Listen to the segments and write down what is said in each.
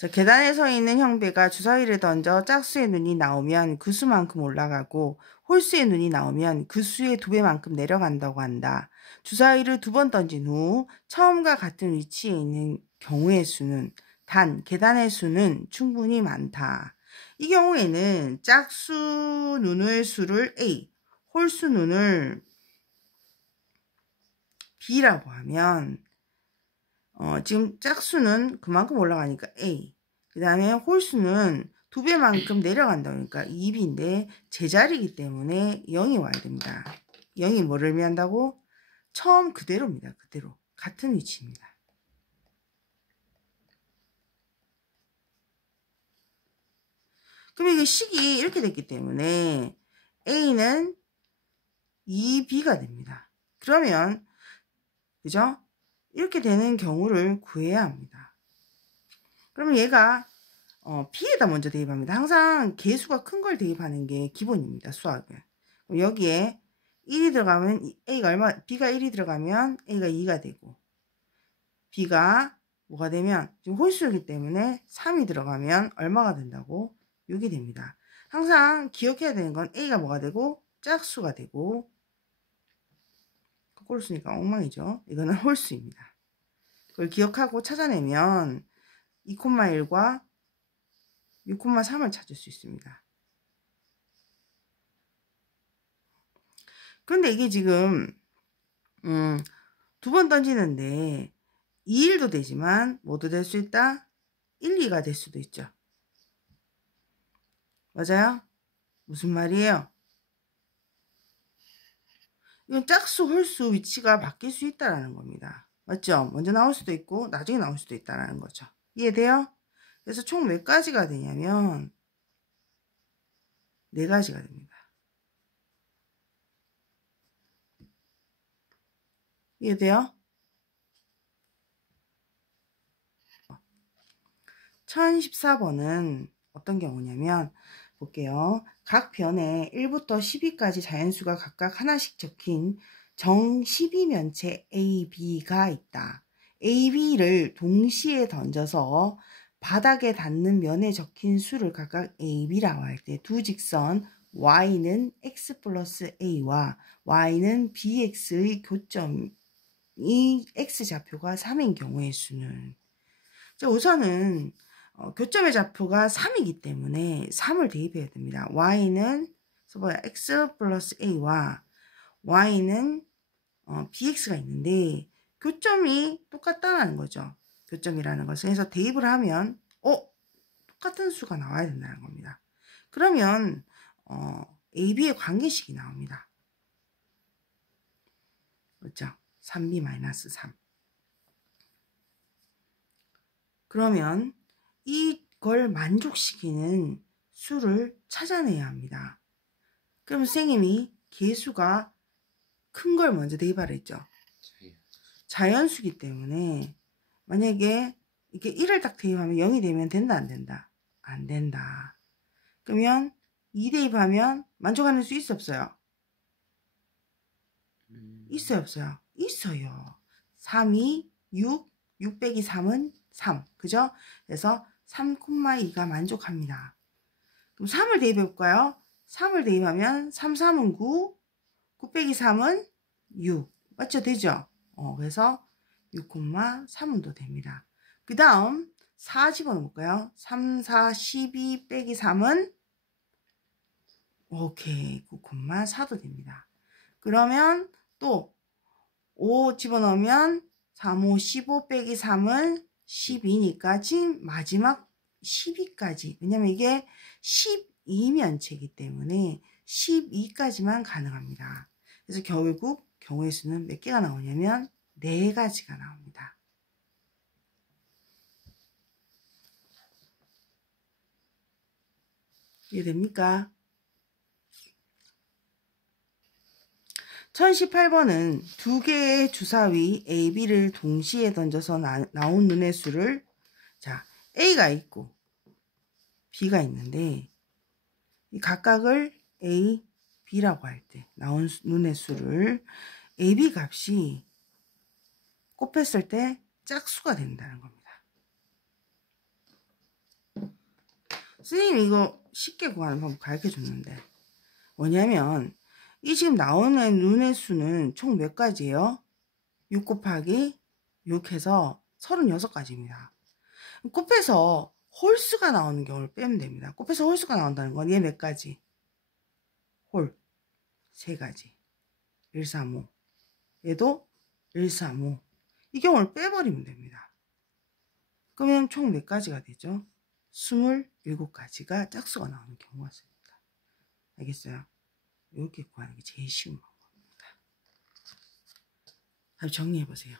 자, 계단에 서 있는 형배가 주사위를 던져 짝수의 눈이 나오면 그 수만큼 올라가고 홀수의 눈이 나오면 그 수의 2배만큼 내려간다고 한다. 주사위를 2번 던진 후 처음과 같은 위치에 있는 경우의 수는 단 계단의 수는 충분히 많다. 이 경우에는 짝수 눈의 수를 A, 홀수 눈을 B라고 하면 지금 짝수는 그만큼 올라가니까 A, 그 다음에 홀수는 2배만큼 내려간다 그러니까 2B인데 제자리이기 때문에 0이 와야 됩니다. 0이 뭐를 의미한다고? 처음 그대로입니다. 그대로 같은 위치입니다. 그럼 이게 식이 이렇게 됐기 때문에 A는 2B가 됩니다. 그러면 그죠? 이렇게 되는 경우를 구해야 합니다. 그러면 얘가 B에다 먼저 대입합니다. 항상 개수가 큰 걸 대입하는 게 기본입니다. 수학은. 여기에 1이 들어가면 B가 1이 들어가면 A가 2가 되고 B가 뭐가 되면 지금 홀수이기 때문에 3이 들어가면 얼마가 된다고? 6이 됩니다. 항상 기억해야 되는 건 A가 뭐가 되고 짝수가 되고 거꾸로 쓰니까 엉망이죠. 이거는 홀수입니다. 그걸 기억하고 찾아내면 2,1과 6,3을 찾을 수 있습니다. 그런데 이게 지금 2번 던지는데 2일도 되지만 뭐도 될 수 있다? 1, 2가 될 수도 있죠. 맞아요? 무슨 말이에요? 이건 짝수, 홀수 위치가 바뀔 수 있다라는 겁니다. 맞죠? 먼저 나올 수도 있고 나중에 나올 수도 있다라는 거죠. 이해돼요? 그래서 총 몇 가지가 되냐면 4가지가 됩니다. 이해돼요? 1014번은 어떤 경우냐면 볼게요. 각 변에 1부터 12까지 자연수가 각각 하나씩 적힌 정 12면체 AB가 있다. AB를 동시에 던져서 바닥에 닿는 면에 적힌 수를 각각 AB라고 할 때 두 직선 Y는 X 플러스 A와 Y는 BX의 교점이 X좌표가 3인 경우의 수는 자, 우선은 교점의 좌표가 3이기 때문에 3을 대입해야 됩니다. Y는 써봐요. X 플러스 A와 Y는 BX가 있는데 교점이 똑같다는 거죠. 교점이라는 것은. 그래서 대입을 하면 똑같은 수가 나와야 된다는 겁니다. 그러면 AB의 관계식이 나옵니다. 그렇죠? 3B-3. 그러면 이걸 만족시키는 수를 찾아내야 합니다. 그럼 선생님이 개수가 큰 걸 먼저 대입하라 했죠. 자연수기 때문에 만약에 이렇게 1을 딱 대입하면 0이 되면 된다 안 된다? 안 된다. 그러면 2 대입하면 만족하는 수 있어 없어요? 있어요 없어요? 있어요. 3, 2, 6 빼기 3은 3. 그죠? 그래서 3,2가 만족합니다. 그럼 3을 대입해 볼까요? 3을 대입하면 3, 3은 9, 9 빼기 3은 6. 맞죠? 되죠? 그래서 6,3은도 됩니다. 그 다음 4 집어넣어 볼까요? 3, 4, 12 빼기 3은 오케이 9,4도 됩니다. 그러면 또 5 집어넣으면 3, 5, 15 빼기 3은 12니까 지금 마지막 12까지 왜냐면 이게 12면체이기 때문에 12까지만 가능합니다. 그래서 결국 경우의 수는 몇 개가 나오냐면 4가지가 나옵니다. 이해됩니까? 1018번은 두 개의 주사위 A, B를 동시에 던져서 나온 눈의 수를 자 A가 있고 B가 있는데 이 각각을 A, B라고 할 때 나온 눈의 수를 AB 값이 곱했을 때 짝수가 된다는 겁니다. 선생님이 이거 쉽게 구하는 방법 가르쳐 줬는데 뭐냐면 이 지금 나오는 눈의 수는 총 몇 가지예요? 6 곱하기 6 해서 36가지입니다. 곱해서 홀수가 나오는 경우를 빼면 됩니다. 곱해서 홀수가 나온다는 건 얘 몇 가지? 홀 3가지 1, 3, 5 얘도 1, 3, 5 이 경우를 빼버리면 됩니다. 그러면 총 몇 가지가 되죠? 27가지가 짝수가 나오는 경우가 있습니다. 알겠어요? 이렇게 구하는 게 제일 쉬운 방법입니다. 다시 정리해보세요.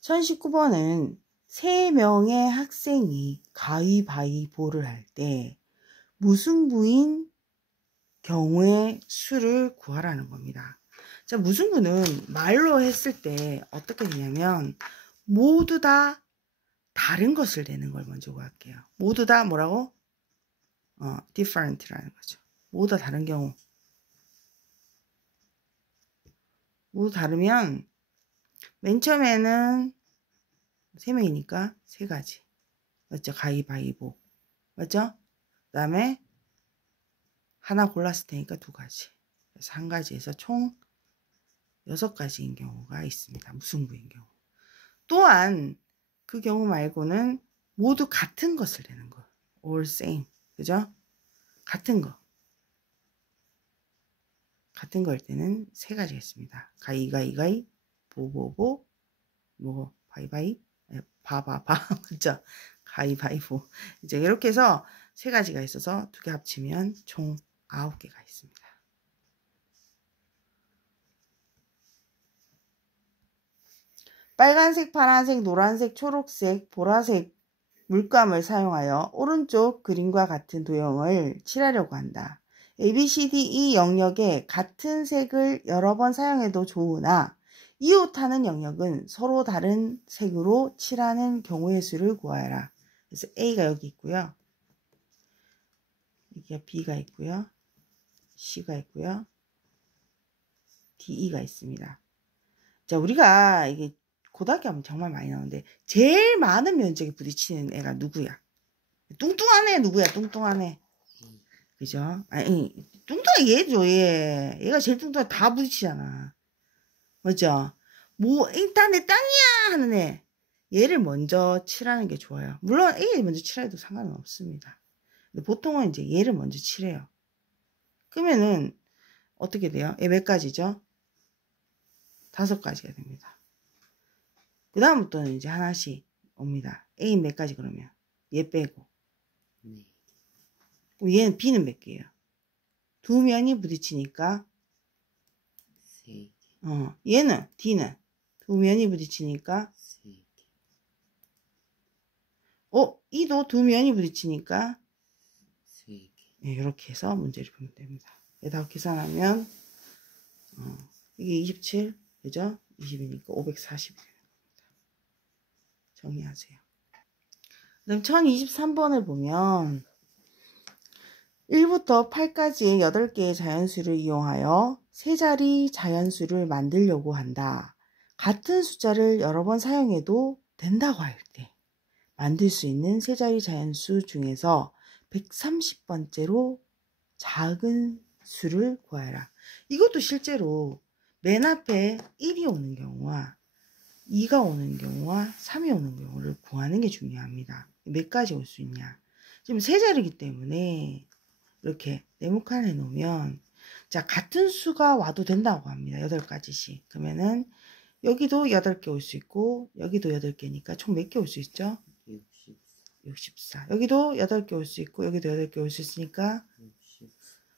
1019번은 3명의 학생이 가위바위보를 할 때 무승부인 경우의 수를 구하라는 겁니다. 자, 무승부는 말로 했을 때 어떻게 되냐면 모두 다 다른 것을 내는 걸 먼저 구할게요. 모두 다 뭐라고? different라는 거죠. 모두 다 다른 경우. 모두 다르면 맨 처음에는 3명이니까 3가지. 맞죠? 가위바위보. 맞죠? 그 다음에 하나 골랐을 테니까 2가지. 그래서 1가지에서 총 6가지인 경우가 있습니다. 무승부인 경우. 또한 그 경우 말고는 모두 같은 것을 내는 거. all same. 그죠? 같은 거. 같은 거일 때는 3가지가 있습니다. 가위가위가위, 보보보, 뭐 바이바이, 바바바, 맞죠? 가위바위보. 이제 이렇게 해서 3가지가 있어서 2개 합치면 총 9개가 있습니다. 빨간색, 파란색, 노란색, 초록색, 보라색 물감을 사용하여 오른쪽 그림과 같은 도형을 칠하려고 한다. A, B, C, D, E 영역에 같은 색을 여러 번 사용해도 좋으나 이웃하는 영역은 서로 다른 색으로 칠하는 경우의 수를 구하여라. 그래서 A가 여기 있고요. 여기가 B가 있고요. C가 있고요. DE가 있습니다. 자, 우리가 이게 고등학교 하면 정말 많이 나오는데 제일 많은 면적에 부딪히는 애가 누구야? 뚱뚱한 애 누구야? 뚱뚱한 애. 그죠? 아니, 뚱뚱한 얘죠, 얘. 얘가 제일 뚱뚱해. 다 부딪히잖아. 맞죠? 뭐, 일단 내 땅이야! 하는 애. 얘를 먼저 칠하는 게 좋아요. 물론 A 먼저 칠해도 상관은 없습니다. 근데 보통은 이제 얘를 먼저 칠해요. 그러면은 어떻게 돼요? 얘 몇 가지죠? 5가지가 됩니다. 그 다음부터는 이제 하나씩 옵니다. A 몇 가지 그러면? 얘 빼고. 그럼 얘는 B는 몇 개예요? 2면이 부딪히니까 3개. 얘는 D는 2면이 부딪히니까 3개. E도 2면이 부딪히니까 3개. 네, 이렇게 해서 문제를 풀면 됩니다. 다 계산하면 이게 27, 그죠? 20이니까 540이 되는 겁니다. 정리하세요. 그다음 1023번을 보면 1부터 8까지의 8개의 자연수를 이용하여 3자리 자연수를 만들려고 한다. 같은 숫자를 여러 번 사용해도 된다고 할 때 만들 수 있는 3자리 자연수 중에서 130번째로 작은 수를 구하라. 이것도 실제로 맨 앞에 1이 오는 경우와 2가 오는 경우와 3이 오는 경우를 구하는 게 중요합니다. 몇 가지 올 수 있냐. 지금 3자리이기 때문에 이렇게 네모칸 해놓으면 자 같은 수가 와도 된다고 합니다. 8가지씩. 그러면은 여기도 8개 올 수 있고 여기도 8개니까 총 몇 개 올 수 있죠? 64. 여기도 8개 올 수 있고 여기도 8개 올 수 있으니까 64.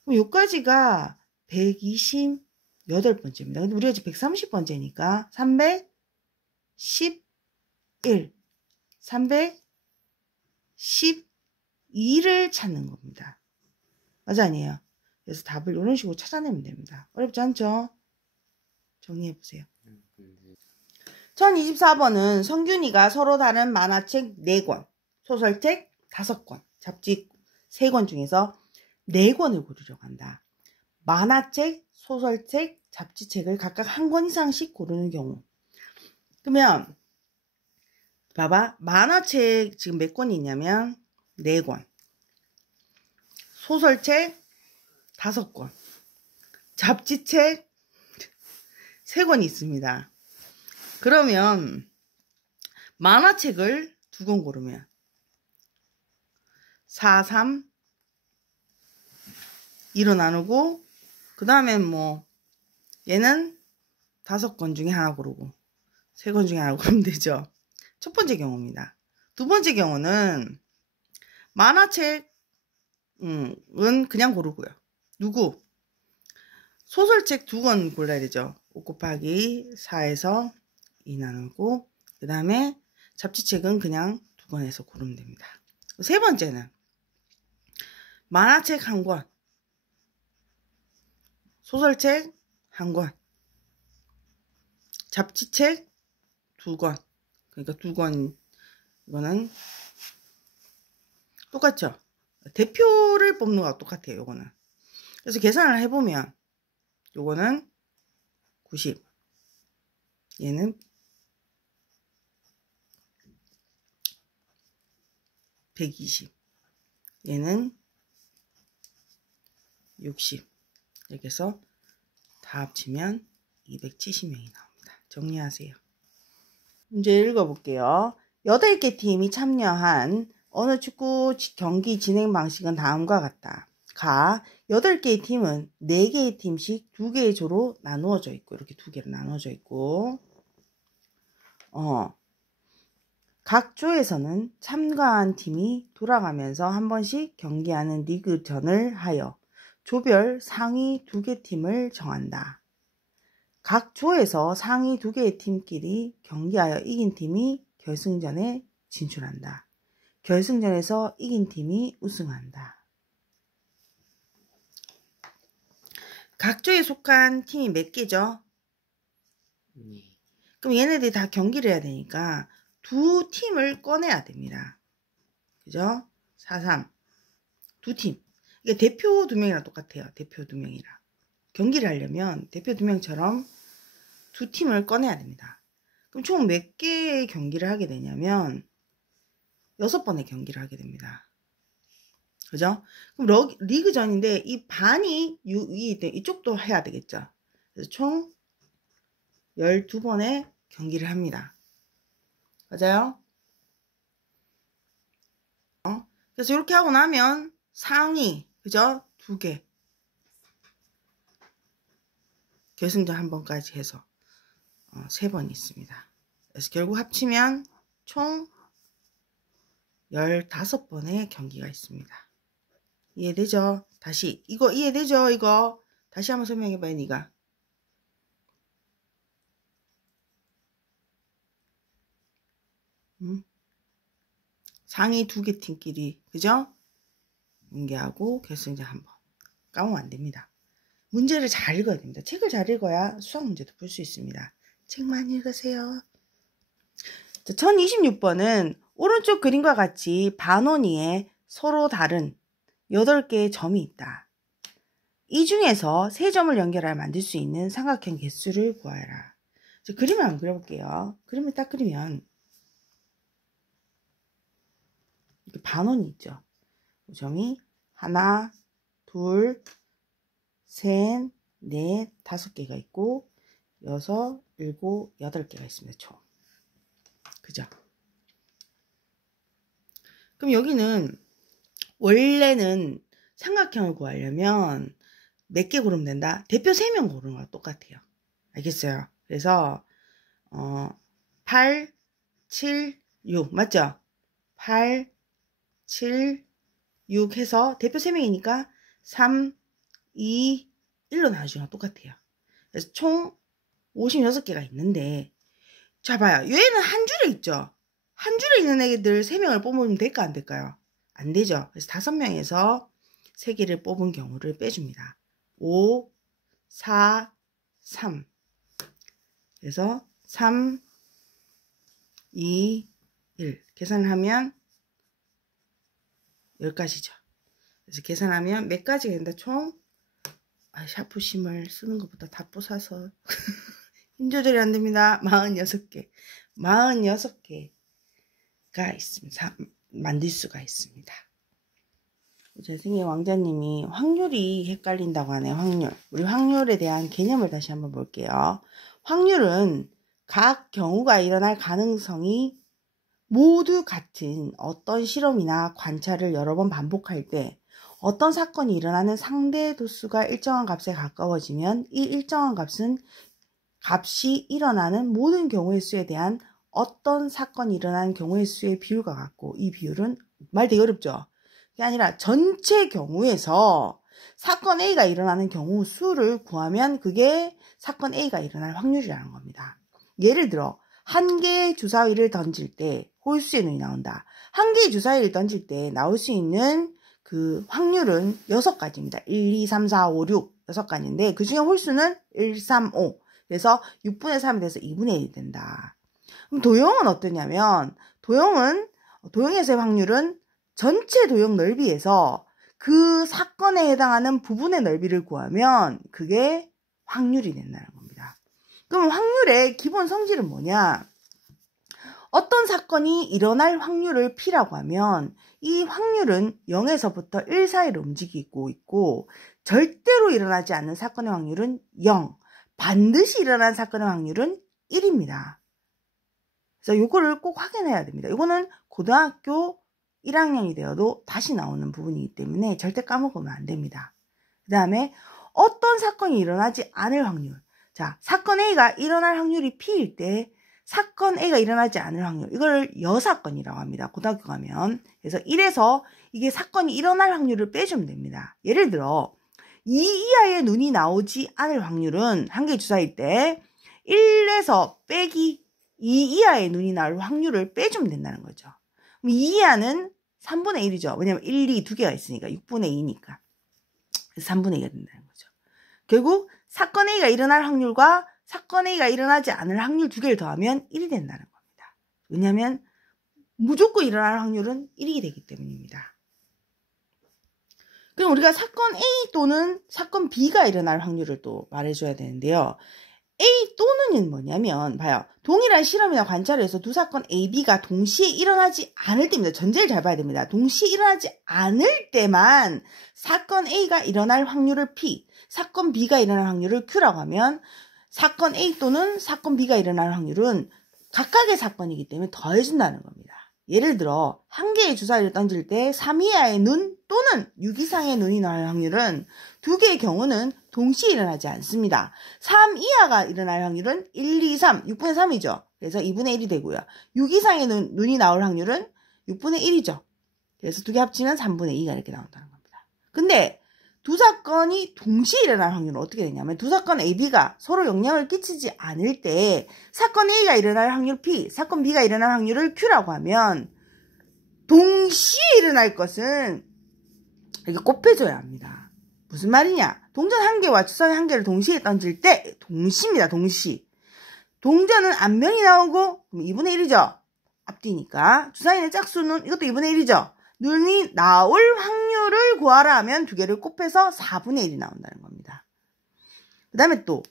그럼 요까지가 128번째입니다. 근데 우리가 지금 130번째니까 311 312를 찾는 겁니다. 맞아 아니에요? 그래서 답을 이런 식으로 찾아내면 됩니다. 어렵지 않죠? 정리해보세요. 1024번은 성균이가 서로 다른 만화책 4권, 소설책 5권, 잡지 3권 중에서 4권을 고르려고 한다. 만화책, 소설책, 잡지책을 각각 1권 이상씩 고르는 경우. 그러면 봐봐. 만화책 지금 몇 권이 있냐면 4권, 소설책 5권, 잡지책 3권이 있습니다. 그러면 만화책을 2권 고르면 4, 3, 2로 나누고 그 다음에 뭐 얘는 5권 중에 하나 고르고 3권 중에 하나 고르면 되죠. 첫 번째 경우입니다. 두 번째 경우는 만화책은 그냥 고르고요. 누구? 소설책 2권 골라야 되죠. 5 곱하기 4에서 2 나누고 그 다음에 잡지책은 그냥 2권에서 고르면 됩니다. 세 번째는 만화책 1권, 소설책 1권, 잡지책 2권. 그러니까 2권, 이거는 똑같죠? 대표를 뽑는 거랑 똑같아요, 요거는. 그래서 계산을 해보면, 요거는 90, 얘는 120, 얘는 60. 이렇게 해서 다 합치면 270명이 나옵니다. 정리하세요. 문제 읽어볼게요. 8개 팀이 참여한 어느 축구 경기 진행 방식은 다음과 같다. 가 8개의 팀은 4개의 팀씩 2개의 조로 나누어져 있고 이렇게 2개로 나누어져 있고 각 조에서는 참가한 팀이 돌아가면서 한 번씩 경기하는 리그전을 하여 조별 상위 2개 팀을 정한다. 각 조에서 상위 2개의 팀끼리 경기하여 이긴 팀이 결승전에 진출한다. 결승전에서 이긴 팀이 우승한다. 각 조에 속한 팀이 몇 개죠? 네. 그럼 얘네들이 다 경기를 해야 되니까 2팀을 꺼내야 됩니다. 그죠? 4, 3. 2팀. 이게 대표 2명이랑 똑같아요. 대표 2명이랑. 경기를 하려면 대표 2명처럼 2팀을 꺼내야 됩니다. 그럼 총 몇 개의 경기를 하게 되냐면 6번의 경기를 하게 됩니다. 그죠? 그럼 리그전인데 이 반이 이쪽도 해야 되겠죠. 그래서 총 12번의 경기를 합니다. 맞아요? 그래서 이렇게 하고 나면 상위, 그죠? 2개. 결승전 1번까지 해서 3번 있습니다. 그래서 결국 합치면 총 15번의 경기가 있습니다. 이해되죠? 다시 이거 이해되죠? 이거 다시 한번 설명해봐요. 니가 상위 2개 팀끼리 그죠? 연계하고 결승전 1번 까먹으면 안 됩니다. 문제를 잘 읽어야 됩니다. 책을 잘 읽어야 수학 문제도 풀 수 있습니다. 책만 읽으세요. 1026번은 오른쪽 그림과 같이 반원위에 서로 다른 8개의 점이 있다. 이 중에서 3점을 연결하여 만들 수 있는 삼각형 개수를 구하여라. 그림을 한번 그려볼게요. 그림을 딱 그리면 이렇게 반원이 있죠. 점이 하나, 둘, 셋, 넷, 5개가 있고 6, 7, 8개가 있습니다. 총. 그죠? 그럼 여기는 원래는 삼각형을 구하려면 몇 개 고르면 된다? 대표 3명 고르는 거랑 똑같아요. 알겠어요? 그래서 8, 7, 6 맞죠? 8, 7, 6 해서 대표 3명이니까 3, 2, 1로 나눠주는 거 똑같아요. 그래서 총 56개가 있는데 자 봐요. 얘는 한 줄에 있죠. 한 줄에 있는 애들 3명을 뽑으면 될까 안 될까요? 안 되죠. 그래서 5명에서 3개를 뽑은 경우를 빼줍니다. 5, 4, 3 그래서 3, 2, 1 계산을 하면 10가지죠. 그래서 계산하면 몇 가지가 된다? 총 샤프심을 쓰는 것보다 다 부숴서 힘 조절이 안 됩니다. 46개. 46개가 있습니다. 만들 수가 있습니다. 재승의 왕자님이 확률이 헷갈린다고 하네요. 확률. 우리 확률에 대한 개념을 다시 한번 볼게요. 확률은 각 경우가 일어날 가능성이 모두 같은 어떤 실험이나 관찰을 여러 번 반복할 때 어떤 사건이 일어나는 상대 도수가 일정한 값에 가까워지면 이 일정한 값은 값이 일어나는 모든 경우의 수에 대한 어떤 사건이 일어나는 경우의 수의 비율과 같고, 이 비율은 말 되게 어렵죠? 그게 아니라 전체 경우에서 사건 A가 일어나는 경우 수를 구하면 그게 사건 A가 일어날 확률이라는 겁니다. 예를 들어 한 개의 주사위를 던질 때 홀수의 눈이 나온다. 한 개의 주사위를 던질 때 나올 수 있는 그 확률은 6가지입니다. 1, 2, 3, 4, 5, 6 6가지인데 그 중에 홀수는 1, 3, 5. 그래서 6분의 3이 돼서 2분의 1이 된다. 그럼 도형은 어떠냐면 도형에서의 확률은 전체 도형 넓이에서 그 사건에 해당하는 부분의 넓이를 구하면 그게 확률이 된다는 겁니다. 그럼 확률의 기본 성질은 뭐냐? 어떤 사건이 일어날 확률을 P라고 하면 이 확률은 0에서부터 1 사이로 움직이고 있고 절대로 일어나지 않는 사건의 확률은 0, 반드시 일어난 사건의 확률은 1입니다. 그래서 이거를 꼭 확인해야 됩니다. 이거는 고등학교 1학년이 되어도 다시 나오는 부분이기 때문에 절대 까먹으면 안 됩니다. 그 다음에 어떤 사건이 일어나지 않을 확률. 자, 사건 A가 일어날 확률이 P일 때 사건 A가 일어나지 않을 확률, 이걸 여사건이라고 합니다. 고등학교 가면. 그래서 1에서 이게 사건이 일어날 확률을 빼주면 됩니다. 예를 들어 2 이하의 눈이 나오지 않을 확률은 한 개의 주사일 때 1에서 빼기 2 이하의 눈이 나올 확률을 빼주면 된다는 거죠. 그럼 2 이하는 3분의 1이죠. 왜냐면 1, 2 두 개가 있으니까 6분의 2니까. 그래서 3분의 2가 된다는 거죠. 결국 사건 A가 일어날 확률과 사건 A가 일어나지 않을 확률 두 개를 더하면 1이 된다는 겁니다. 왜냐하면 무조건 일어날 확률은 1이 되기 때문입니다. 그럼 우리가 사건 A 또는 사건 B가 일어날 확률을 또 말해줘야 되는데요. A 또는은 뭐냐면 봐요. 동일한 실험이나 관찰에서 두 사건 A, B가 동시에 일어나지 않을 때입니다. 전제를 잘 봐야 됩니다. 동시에 일어나지 않을 때만 사건 A가 일어날 확률을 P, 사건 B가 일어날 확률을 Q라고 하면 사건 A 또는 사건 B가 일어날 확률은 각각의 사건이기 때문에 더해준다는 겁니다. 예를 들어 한 개의 주사위를 던질 때 3 이하의 눈 또는 6 이상의 눈이 나올 확률은 두 개의 경우는 동시에 일어나지 않습니다. 3 이하가 일어날 확률은 1, 2, 3, 6분의 3이죠. 그래서 2분의 1이 되고요. 6 이상의 눈이 나올 확률은 6분의 1이죠. 그래서 두 개 합치면 3분의 2가 이렇게 나온다는 겁니다. 근데 두 사건이 동시에 일어날 확률은 어떻게 되냐면 두 사건 A, B가 서로 영향을 끼치지 않을 때 사건 A가 일어날 확률 P, 사건 B가 일어날 확률을 Q라고 하면 동시에 일어날 것은 이렇게 곱해줘야 합니다. 무슨 말이냐? 동전 한 개와 주사위 한 개를 동시에 던질 때 동시입니다. 동시. 동전은 앞면이 나오고 그럼 2분의 1이죠. 앞뒤니까. 주사위는 짝수는 이것도 2분의 1이죠. 눈이 나올 확률을 구하라 하면 두 개를 곱해서 4분의 1이 나온다는 겁니다. 그 다음에 또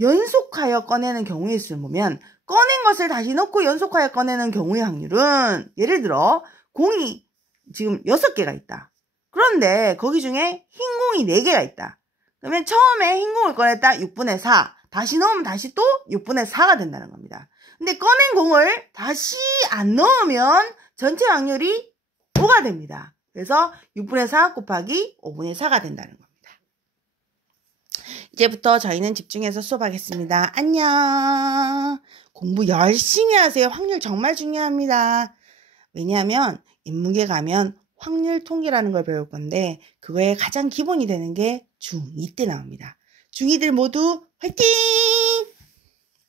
연속하여 꺼내는 경우의 수를 보면 꺼낸 것을 다시 넣고 연속하여 꺼내는 경우의 확률은 예를 들어 공이 지금 6개가 있다. 그런데 거기 중에 흰 공이 4개가 있다. 그러면 처음에 흰 공을 꺼냈다 6분의 4. 다시 넣으면 다시 또 6분의 4가 된다는 겁니다. 근데 꺼낸 공을 다시 안 넣으면 전체 확률이 5가 됩니다. 그래서 6분의 4 곱하기 5분의 4가 된다는 겁니다. 이제부터 저희는 집중해서 수업하겠습니다. 안녕. 공부 열심히 하세요. 확률 정말 중요합니다. 왜냐하면 인문계 가면 확률 통계라는 걸 배울 건데 그거에 가장 기본이 되는 게 중2 때 나옵니다. 중2들 모두 화이팅!